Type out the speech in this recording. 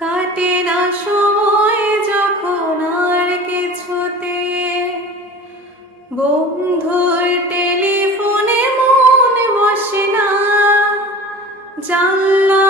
কাটে না সময় যখন আর কিছুতে, বন্ধুর টেলিফোনে মন বসে না, জানলা